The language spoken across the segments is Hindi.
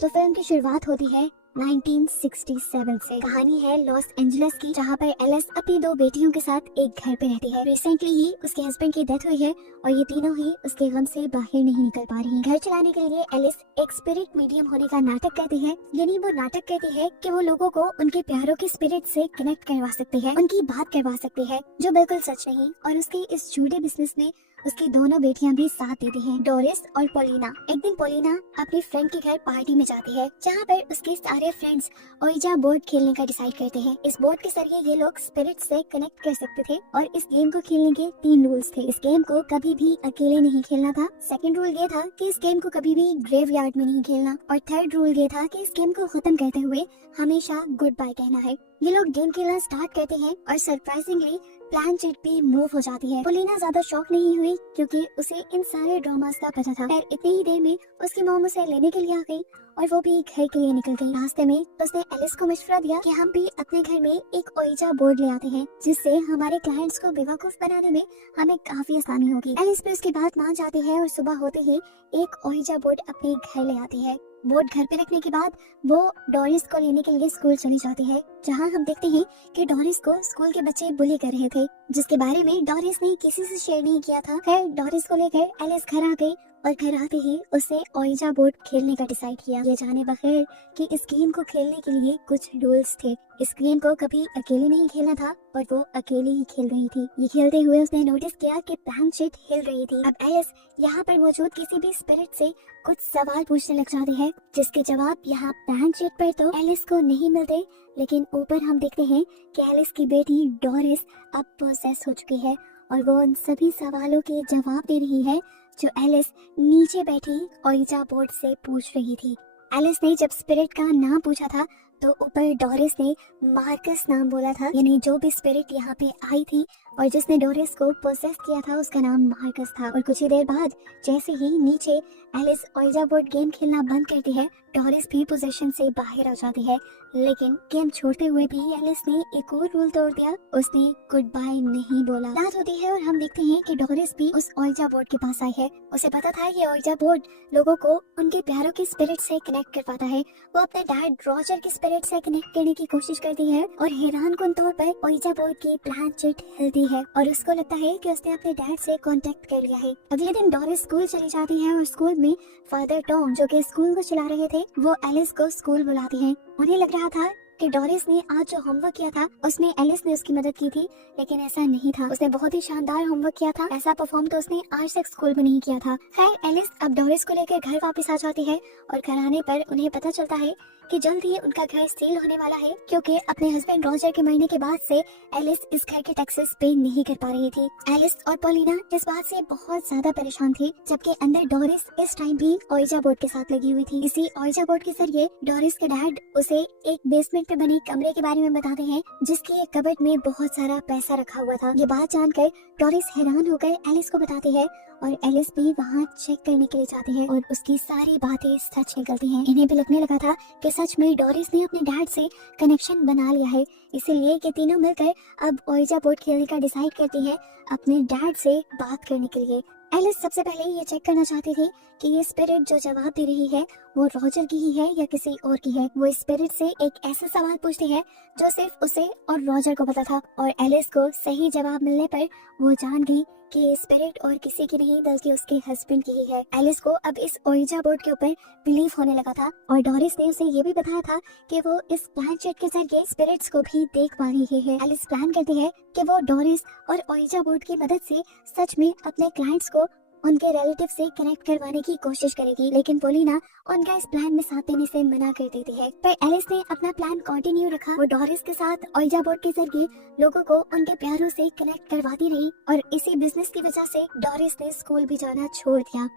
तो फिल्म की शुरुआत होती है 1967 से। कहानी है लॉस एंजलिस की, जहाँ पर एलिस अपनी दो बेटियों के साथ एक घर पे रहती है। रिसेंटली ही उसके हस्बैंड की डेथ हुई है और ये तीनों ही उसके गम से बाहर नहीं निकल पा रही। घर चलाने के लिए एलिस एक स्पिरिट मीडियम होने का नाटक करती है, यानी वो नाटक करती है कि वो लोगों को उनके प्यारों के स्पिरिट से कनेक्ट करवा सकती है, उनकी बात करवा सकती है, जो बिल्कुल सच नहीं। और उसके इस झूठे बिजनेस में उसकी दोनों बेटियां भी साथ देती हैं, डोरिस और पोलिना। एक दिन पोलिना अपनी फ्रेंड के घर पार्टी में जाती है, जहाँ पर उसके सारे फ्रेंड्स ओइजा बोर्ड खेलने का डिसाइड करते हैं। इस बोर्ड के जरिए ये लोग स्पिरिट से कनेक्ट कर सकते थे और इस गेम को खेलने के 3 रूल्स थे। इस गेम को कभी भी अकेले नहीं खेलना था। सेकंड रूल ये था कि इस गेम को कभी भी ग्रेवयार्ड में नहीं खेलना, और थर्ड रूल ये था कि इस गेम को खत्म करते हुए हमेशा गुड बाय कहना है। ये लोग गेम खेलना स्टार्ट करते हैं और सरप्राइजिंगली प्लान चिट भी मूव हो जाती है। पोलिना ज्यादा शॉक नहीं हुई क्योंकि उसे इन सारे ड्रामास का पता था। खैर इतनी ही देर में उसकी मॉम उसे लेने के लिए आ गई और वो भी घर के लिए निकल गई। रास्ते में उसने एलिस को मशवरा दिया कि हम भी अपने घर में एक ओइजा बोर्ड ले आते हैं, जिससे हमारे क्लाइंट्स को बेवकूफ बनाने में हमें काफी आसानी होगी। एलिस भी उसकी बात मान जाती है और सुबह होते ही एक ओइजा बोर्ड अपने घर ले आती है। बोर्ड घर पे रखने के बाद वो डोरिस को लेने के लिए स्कूल चली जाती है, जहाँ हम देखते हैं कि डोरिस को स्कूल के बच्चे बुली कर रहे थे, जिसके बारे में डोरिस ने किसी से शेयर नहीं किया था। खैर डोरिस को लेकर एलिस घर आ गई और घर आते ही उसने ओइजा बोर्ड खेलने का डिसाइड किया, ये जाने बगैर कि इस गेम को खेलने के लिए कुछ रूल्स थे। इस गेम को कभी अकेले नहीं खेलना था और वो अकेले ही खेल रही थी। ये खेलते हुए उसने नोटिस किया कि प्लान शीट हिल रही थी। अब एलिस यहाँ पर मौजूद किसी भी स्पिरिट से कुछ सवाल पूछने लग जाती है, जिसके जवाब यहाँ प्लान शीट पर तो एलिस को नहीं मिलते, लेकिन ऊपर हम देखते हैं कि एलिस की बेटी डोरिस अब पोसेस हो चुकी है और वो उन सभी सवालों के जवाब दे रही है जो एलिस नीचे बैठी ओइजा बोर्ड से पूछ रही थी। एलिस ने जब स्पिरिट का नाम पूछा था तो ऊपर डोरिस ने मार्कस नाम बोला था, यानी जो भी स्पिरिट यहाँ पे आई थी और जिसने डोरिस को पोसेस किया था उसका नाम मार्कस था। और कुछ ही देर बाद जैसे ही नीचे एलिस ओइजा बोर्ड गेम खेलना बंद करती है, डोरिस भी पोजीशन से बाहर आ जाती है। लेकिन गेम छोड़ते हुए भी एलिस ने एक और रूल तोड़ दिया, उसने गुड बाय नहीं बोला। रात होती है और हम देखते हैं कि डोरिस भी उस ओइजा बोर्ड के पास आई है। उसे पता था ये ओइजा बोर्ड लोगों को उनके प्यारों के स्पिरिट से कनेक्ट कर पाता है। वो अपने डैड रॉजर के स्पिरिट से कनेक्ट करने की कोशिश करती है और हैरानकुन तौर पर ओइजा बोर्ड की प्लान चिट हिलती है और उसको लगता है कि उसने अपने डैड से कांटेक्ट कर लिया है। अगले दिन डोरिस स्कूल चली जाती है और स्कूल में फादर टॉम, जो कि स्कूल को चला रहे थे, वो एलिस को स्कूल बुलाती हैं। उन्हें लग रहा था कि डोरिस ने आज जो होमवर्क किया था उसमें एलिस ने उसकी मदद की थी, लेकिन ऐसा नहीं था। उसने बहुत ही शानदार होमवर्क किया था, ऐसा परफॉर्म तो उसने आज तक स्कूल में नहीं किया था। खैर एलिस अब डोरिस को लेकर घर वापस आ जाती है और घर आने पर उन्हें पता चलता है कि जल्द ही उनका घर सील होने वाला है, क्योंकि अपने हस्बैंड रॉजर के मरने के बाद से एलिस इस घर के टैक्सेस पे नहीं कर पा रही थी। एलिस और पोलिना इस बात से बहुत ज्यादा परेशान थी, जबकि अंदर डोरिस इस टाइम भी ओइजा बोर्ड के साथ लगी हुई थी। इसी ओइजा बोर्ड के जरिए डोरिस के डैड उसे एक बेसमेंट पे बने कमरे के बारे में बताते हैं, जिसकी एक कबर्ड में बहुत सारा पैसा रखा हुआ था। ये बात जानकर डोरिस हैरान होकर एलिस को बताती है और एलिस भी वहाँ चेक करने के लिए जाती है और उसकी सारी बातें सच निकलती हैं। इन्हें भी लगने लगा था कि सच में डोरिस ने अपने डैड से कनेक्शन बना लिया है, इसीलिए कि तीनों मिलकर अब ओइजा बोर्ड खेलने का डिसाइड करती है अपने डैड से बात करने के लिए। एलिस सबसे पहले ये चेक करना चाहती थी कि ये स्पिरिट जो जवाब दे रही है वो रॉजर की ही है या किसी और की है। वो स्पिरिट से एक ऐसा सवाल पूछती है जो सिर्फ उसे और रॉजर को पता था, और एलिस को सही जवाब मिलने पर वो जान गई कि ये स्पिरिट और किसी की नहीं बल्कि उसके हस्बैंड की ही है। एलिस को अब इस ओइजा बोर्ड के ऊपर बिलीव होने लगा था और डोरिस ने उसे ये भी बताया था कि वो इस प्लान चिट के जरिए स्पिरिट्स को भी देख पा रही है। एलिस प्लान करती है कि वो डोरिस और ओइजा बोर्ड की मदद से सच में अपने क्लाइंट्स को उनके रिलेटिव से कनेक्ट करवाने की कोशिश करेगी, लेकिन पोलिना उनका इस प्लान में साथ देने से मना कर देती है। पर एलिस ने अपना प्लान कंटिन्यू रखा। वो डोरिस के साथ ओइजा बोर्ड के जरिए लोगों को उनके प्यारों से कनेक्ट करवाती रही और इसी बिजनेस की वजह से डोरिस ने स्कूल भी जाना छोड़ दिया।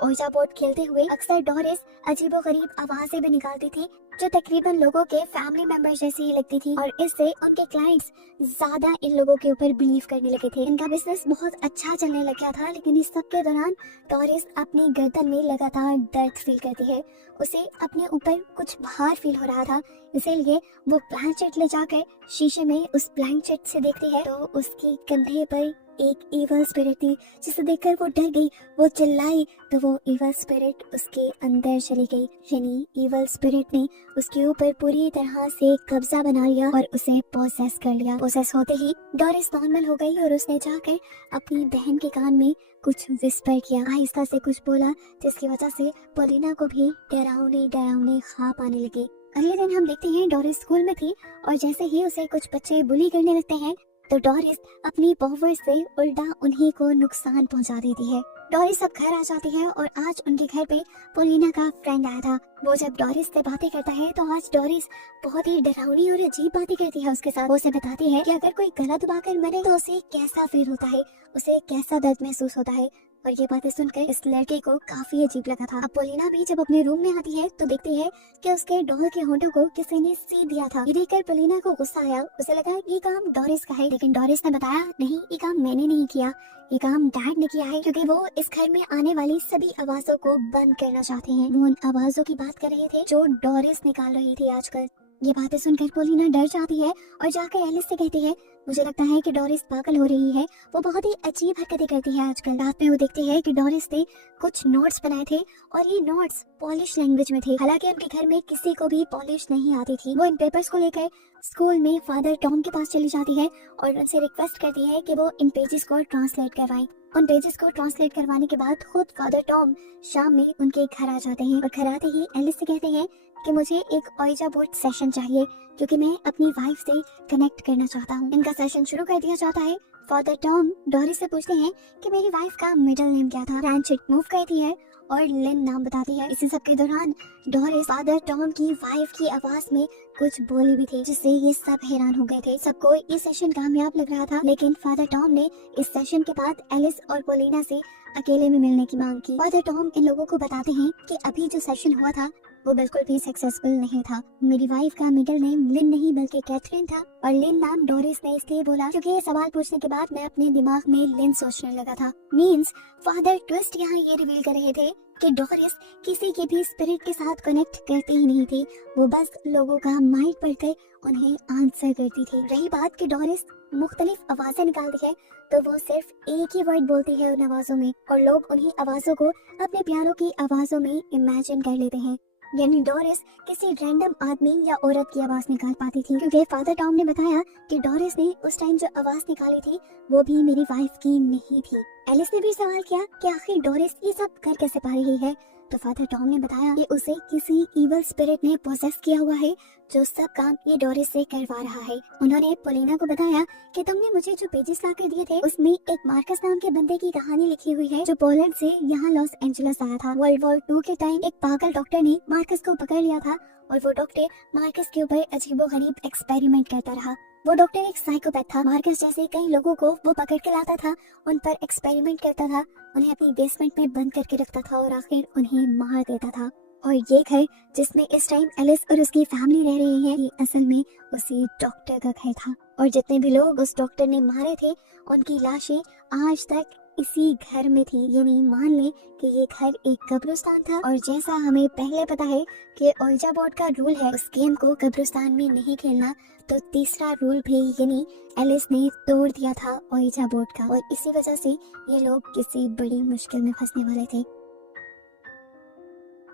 ओइजा बोर्ड खेलते हुए अक्सर डोरिस अजीबोगरीब आवाजें भी निकालती थी, जो तकरीबन लोगों के फैमिली मेंबर जैसी ही लगती थी, और इससे उनके क्लाइंट्स ज्यादा इन लोगों के ऊपर बिलीव करने लगे थे। इनका बिजनेस बहुत अच्छा चलने लग गया था, लेकिन इस सब के दौरान डोरिस अपनी गर्दन में लगातार दर्द फील करती है। उसे अपने ऊपर कुछ भार फील हो रहा था, इसीलिए वो प्लान चिट ले जाकर शीशे में उस प्लान चिट से देखती है तो उसके कंधे पर एक इवल स्पिरिट थी जिसे देखकर वो डर गई। वो चिल्लाई तो वो इवल स्पिरिट उसके अंदर चली गई, यानी इवल स्पिरिट ने उसके ऊपर पूरी तरह से कब्जा बना लिया और उसे पोसेस कर लिया। पोसेस होते ही डोरिस नॉर्मल हो गई और उसने जाकर अपनी बहन के कान में कुछ विस्पर किया, आहिस्ता से कुछ बोला, जिसकी वजह से पोलिना को भी डरावने डरावने ख्वाब आने लगे। अगले दिन हम देखते हैं डोरिस स्कूल में थी और जैसे ही उसे कुछ बच्चे बुली करने लगते हैं तो डोरिस अपनी पावर से उल्टा उन्हीं को नुकसान पहुंचा देती है। डोरिस अब घर आ जाती है और आज उनके घर पे पोलिना का फ्रेंड आया था। वो जब डोरिस से बातें करता है तो आज डोरिस बहुत ही डरावनी और अजीब बातें करती है उसके साथ। वो उसे बताती है कि अगर कोई गला दबाकर मरे तो उसे कैसा फील होता है, उसे कैसा दर्द महसूस होता है। और ये बातें सुनकर इस लड़के को काफी अजीब लगा था। अब पोलिना भी जब अपने रूम में आती है तो देखती है कि उसके डॉल के होंठों को किसी ने सी दिया था। ये देखकर पोलिना को गुस्सा आया, उसे लगा ये काम डोरिस का है, लेकिन डोरिस ने बताया नहीं, ये काम मैंने नहीं किया, ये काम डैड ने किया है, क्योंकि वो इस घर में आने वाली सभी आवाजों को बंद करना चाहते हैं। वो उन आवाजों की बात कर रहे थे जो डोरिस निकाल रही थी आजकल। ये बातें सुनकर पोलिना डर जाती है और जाकर एलिस से कहती है मुझे लगता है कि डोरिस पागल हो रही है, वो बहुत ही अजीब हरकतें करती है आजकल। रात में वो देखती है कि डोरिस ने कुछ नोट्स बनाए थे और ये नोट्स पॉलिश लैंग्वेज में थे। हालांकि उनके घर में किसी को भी पॉलिश नहीं आती थी। वो इन पेपर्स को लेकर स्कूल में फादर टॉम के पास चली जाती है और उनसे रिक्वेस्ट करती है कि वो इन पेजेस को ट्रांसलेट करवाएं। उन पेजेस को ट्रांसलेट करवाने के बाद खुद फादर टॉम शाम में उनके घर आ जाते हैं और घर आते ही एलिस से कहते हैं कि मुझे एक ओइजा बोर्ड सेशन चाहिए क्योंकि मैं अपनी वाइफ से कनेक्ट करना चाहता हूँ। इनका सेशन शुरू कर दिया जाता है। फादर टॉम डोरिस से पूछते हैं कि मेरी वाइफ का मिडिल नेम क्या था। फ्रैंचिक मूव करती है और लिन नाम बताती है। इसी सब के दौरान डोरिस फादर टॉम की वाइफ की आवाज में कुछ बोली भी थी, जिससे ये सब हैरान हो गए थे। सबको ये सेशन कामयाब लग रहा था, लेकिन फादर टॉम ने इस सेशन के बाद एलिस और पोलिना से अकेले में मिलने की मांग की। फादर टॉम इन लोगों को बताते हैं कि अभी जो सेशन हुआ था वो बिल्कुल भी सक्सेसफुल नहीं था। मेरी वाइफ का मिडिल नेम लिन नहीं बल्कि कैथरीन था और लिन नाम डोरिस ने इसलिए बोला क्योंकि ये सवाल पूछने के बाद मैं अपने दिमाग में लिन सोचने लगा था। मींस फादर ट्विस्ट यहाँ ये रिवील कर रहे थे कि डोरिस किसी के भी स्पिरिट के साथ कनेक्ट करती ही नहीं थी, वो बस लोगों का माइंड पढ़कर उन्हें आंसर करती थी। रही बात कि डोरिस मुख्तलिफ आवाजें निकालती है तो वो सिर्फ एक ही वर्ड बोलती है उन आवाजों में और लोग उन्हीं आवाजों को अपने प्यारों की आवाजों में इमेजिन कर लेते हैं। यानी डोरिस किसी रैंडम आदमी या औरत की आवाज निकाल पाती थी, क्योंकि फादर टॉम ने बताया कि डोरिस ने उस टाइम जो आवाज निकाली थी वो भी मेरी वाइफ की नहीं थी। एलिस ने भी सवाल किया कि आखिर डोरिस ये सब कर कैसे पा रही है, तो फादर टॉम ने बताया कि उसे किसी इवल स्पिरिट ने पोसेस किया हुआ है जो सब काम ये डोरिस से करवा रहा है। उन्होंने पोलिना को बताया कि तुमने मुझे जो पेजेस ला कर दिए थे उसमें एक मार्कस नाम के बंदे की कहानी लिखी हुई है जो पोलैंड से यहाँ लॉस एंजलिस आया था। वर्ल्ड वॉर 2 के टाइम एक पागल डॉक्टर ने मार्कस को पकड़ लिया था और वो डॉक्टर मार्कस के ऊपर अजीबोगरीब एक्सपेरिमेंट करता रहा। वो डॉक्टर एक साइकोपैथ था। मार्कस जैसे कई लोगों को वो पकड़ के लाता था, उन पर एक्सपेरिमेंट करता था, उन्हें अपनी बेसमेंट में बंद करके रखता था और आखिर उन्हें मार देता था। और ये घर जिसमें इस टाइम एलिस और उसकी फैमिली रह रही है, ये असल में उसी डॉक्टर का घर था। और जितने भी लोग उस डॉक्टर ने मारे थे उनकी लाशें आज तक इसी घर में थी। यानी मान ले कि ये घर एक कब्रिस्तान था और जैसा हमें पहले पता है कि ओइजा बोर्ड का रूल है उस गेम को कब्रिस्तान में नहीं खेलना, तो तीसरा रूल भी यानी एलिस ने तोड़ दिया था ओइजा बोर्ड का और इसी वजह से ये लोग किसी बड़ी मुश्किल में फंसने वाले थे।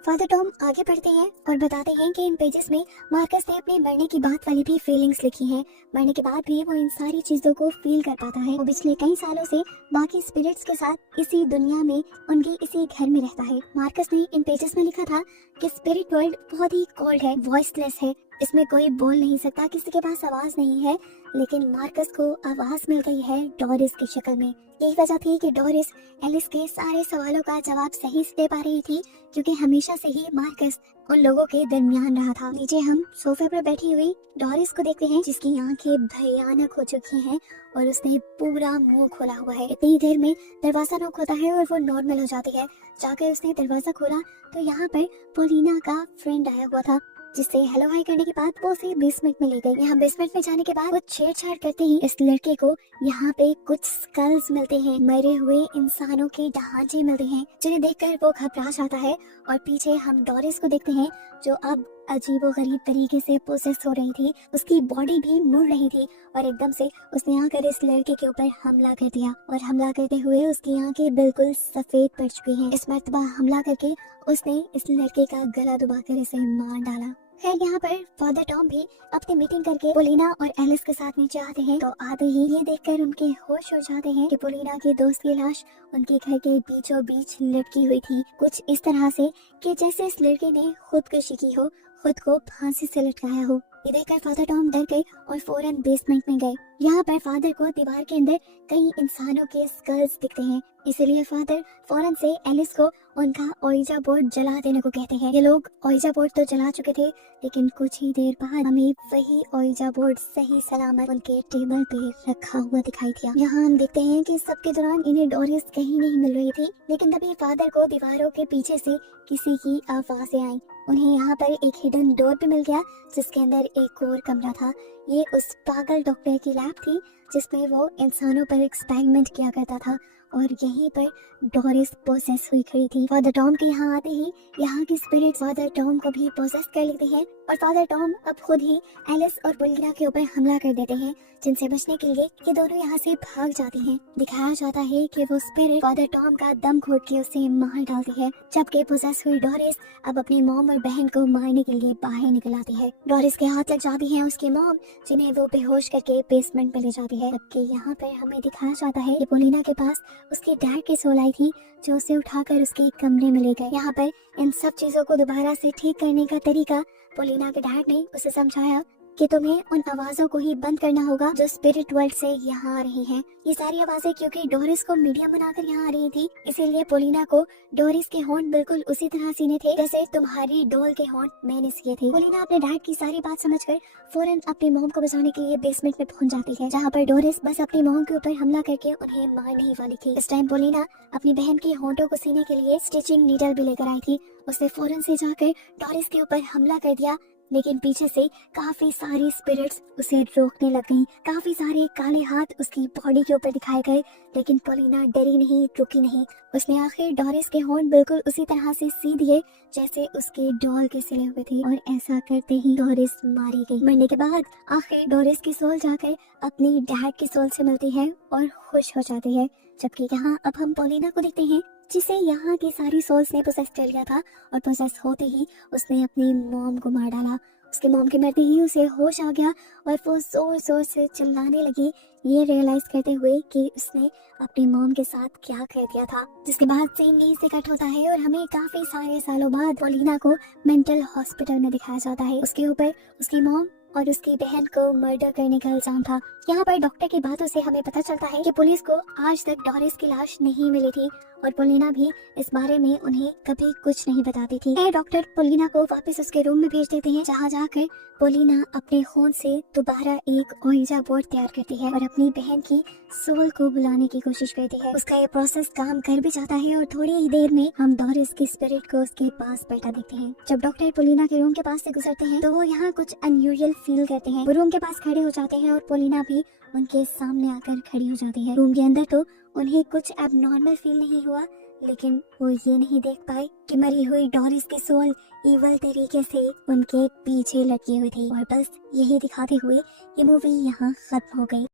फादर टॉम आगे बढ़ते हैं और बताते हैं कि इन पेजेस में मार्कस ने अपने मरने की बात वाली भी फीलिंग्स लिखी हैं। मरने के बाद भी वो इन सारी चीजों को फील कर पाता है। वो पिछले कई सालों से बाकी स्पिरिट्स के साथ इसी दुनिया में उनके इसी घर में रहता है। मार्कस ने इन पेजेस में लिखा था कि स्पिरिट वर्ल्ड बहुत ही कोल्ड है, वॉइसलेस है, इसमें कोई बोल नहीं सकता, किसी के पास आवाज नहीं है, लेकिन मार्कस को आवाज मिल गई है डोरिस की शक्ल में। यही वजह थी कि डोरिस एलिस के सारे सवालों का जवाब सही से दे पा रही थी, क्योंकि हमेशा से ही मार्कस उन लोगों के दरमियान रहा था। नीचे हम सोफे पर बैठी हुई डोरिस को देखते हैं जिसकी आंखें भयानक हो चुकी हैं और उसने पूरा मुंह खोला हुआ है। इतनी देर में दरवाजा नॉक होता है और वो नॉर्मल हो जाती है। जाकर उसने दरवाजा खोला तो यहाँ पर पोलिना का फ्रेंड आया हुआ था, जिससे हेलो हाय करने के बाद वो उसे बेसमेंट में ले गई। यहाँ बेसमेंट में जाने के बाद वो छेड़छाड़ करते ही इस लड़के को यहाँ पे कुछ स्कल्स मिलते हैं, मरे हुए इंसानों के ढांचे मिलते हैं, जिन्हें देखकर वो घबरा जाता है। और पीछे हम डोरिस को देखते हैं जो अब अजीबोगरीब तरीके से प्रोसेस हो रही थी, उसकी बॉडी भी मुड़ रही थी और एकदम से उसने आकर इस लड़के के ऊपर हमला कर दिया और हमला करते हुए उसकी आंखें बिल्कुल सफेद पड़ चुकी हैं। इस मर्तबा हमला करके उसने इस लड़के का गला दबाकर इसे मार डाला। खैर यहाँ पर फादर टॉम भी अपनी मीटिंग करके पोलिना और एलिस के साथ नीचे आते हैं, तो आते ही ये देखकर उनके होश उड़ जाते हैं कि पोलिना के दोस्त की लाश उनके घर के बीचों बीच लटकी हुई थी, कुछ इस तरह से कि जैसे इस लड़के ने खुदकुशी की हो, खुद को फांसी से लटकाया हो। ये देखकर फादर टॉम डर गए और फौरन बेसमेंट में गए। यहाँ पर फादर को दीवार के अंदर कई इंसानों के स्कल्स दिखते हैं, इसलिए फादर फौरन से एलिस को उनका ओइजा बोर्ड जला देने को कहते हैं। ये लोग ओइजा बोर्ड तो जला चुके थे, लेकिन कुछ ही देर बाद हमें वही ओइजा बोर्ड सही सलामत उनके टेबल पे रखा हुआ दिखाई दिया। यहाँ हम देखते हैं कि सबके दौरान इन्हें डोरिस कहीं नहीं मिल रही थी, लेकिन तभी फादर को दीवारों के पीछे से किसी की आवाजें आई। उन्हें यहाँ पर एक हिडन डोर भी मिल गया जिसके अंदर एक और कमरा था। ये उस पागल डॉक्टर की लैब थी जिसमें वो इंसानों पर एक्सपेरिमेंट किया करता था और यहीं पर डोरिस पोसेस हुई खड़ी थी। फादर टॉम के यहाँ आते ही यहाँ की स्पिरिट फादर टॉम को भी पोसेस कर लेती है और फादर टॉम अब खुद ही एलिस और पोलिना के ऊपर हमला कर देते हैं, जिनसे बचने के लिए ये दोनों यहाँ से भाग जाती हैं। दिखाया जाता है कि वो स्पिरिट फादर टॉम का दम घोट के उसे मार डालती है, जबकि पोसेस हुई डोरिस अब अपनी मॉम और बहन को मारने के लिए बाहर निकल आती है। डोरिस के हाथ लग जाती है उसकी मॉम, जिन्हें वो बेहोश करके बेसमेंट में ले जाती है। जबकि यहाँ पर हमें दिखाया जाता है कि पोलिना के पास उसके डैड की सोल आई थी, जो उसे उठाकर उसके कमरे में ले गए। यहाँ पर इन सब चीजों को दोबारा से ठीक करने का तरीका पोलिना के डैड ने उसे समझाया कि तुम्हें उन आवाजों को ही बंद करना होगा जो स्पिरिट वर्ल्ड से यहाँ आ रही हैं। ये सारी आवाजें क्योंकि डोरिस को मीडियम बनाकर यहाँ आ रही थी, इसीलिए पोलिना को डोरिस के हॉर्न बिल्कुल उसी तरह सीने थे जैसे तुम्हारी डोल के हॉर्न मैंने सीए थे। पोलिना अपने डैड की सारी बात समझकर फौरन अपनी मॉम को बचाने के लिए बेसमेंट में पहुंच जाती है, जहाँ पर डोरिस बस अपनी मॉम के ऊपर हमला करके उन्हें मारने ही वाली थी। इस टाइम पोलिना अपनी बहन की होंठों को सीने के लिए स्टिचिंग नीडल भी लेकर आई थी। उसने फौरन से जाकर डोरिस के ऊपर हमला कर दिया, लेकिन पीछे से काफी सारी स्पिरिट्स उसे रोकने लग गईं। काफी सारे काले हाथ उसकी बॉडी के ऊपर दिखाए गए, लेकिन पोलिना डरी नहीं, रुकी नहीं। उसने आखिर डोरिस के हॉर्न बिल्कुल उसी तरह से सी दिए जैसे उसके डॉल के सिले हुए थे, और ऐसा करते ही डोरिस मारी गई। मरने के बाद आखिर डोरिस की सोल जाकर अपनी डैड की सोल से मिलती है और खुश हो जाती है। जबकि यहाँ अब हम पोलिना को देखते हैं, जिसे यहाँ की सारी सोल्स ने पोसेस कर लिया था, और पोसेस होते ही उसने अपनी मॉम को मार डाला। उसके मॉम के मरते ही उसे होश आ गया और वो जोर जोर से चिल्लाने लगी, ये रियलाइज करते हुए कि उसने अपनी मॉम के साथ क्या कर दिया था। जिसके बाद सीन यहीं से कट होता है और हमें काफी सारे सालों बाद पोलिना को मेंटल हॉस्पिटल में दिखाया जाता है। उसके ऊपर उसकी मॉम और उसकी बहन को मर्डर करने का इल्जाम था। यहाँ पर डॉक्टर की बातों से हमें पता चलता है कि पुलिस को आज तक डोरिस की लाश नहीं मिली थी और पोलिना भी इस बारे में उन्हें कभी कुछ नहीं बताती थी। डॉक्टर पोलिना को वापस उसके रूम में भेज देते हैं, जहाँ जाकर पोलिना अपने खून से दोबारा एक ओइजा बोर्ड तैयार करती है और अपनी बहन की सोल को बुलाने की कोशिश करती है। उसका ये प्रोसेस काम कर भी जाता है और थोड़ी ही देर में हम डोरिस की स्पिरिट को उसके पास बैठा देखते हैं। जब डॉक्टर पोलिना के रूम के पास से गुजरते हैं तो वो यहाँ कुछ अनयूजुअल फील करते हैं। वो रूम के पास खड़े हो जाते हैं और पोलिना भी उनके सामने आकर खड़ी हो जाती है। रूम के अंदर तो उन्हें कुछ एबनॉर्मल फील नहीं हुआ, लेकिन वो ये नहीं देख पाए कि मरी हुई डोरिस की सोल इवल तरीके से उनके पीछे लटकी हुई थी। और बस यही दिखाते हुए ये मूवी यहाँ खत्म हो गई।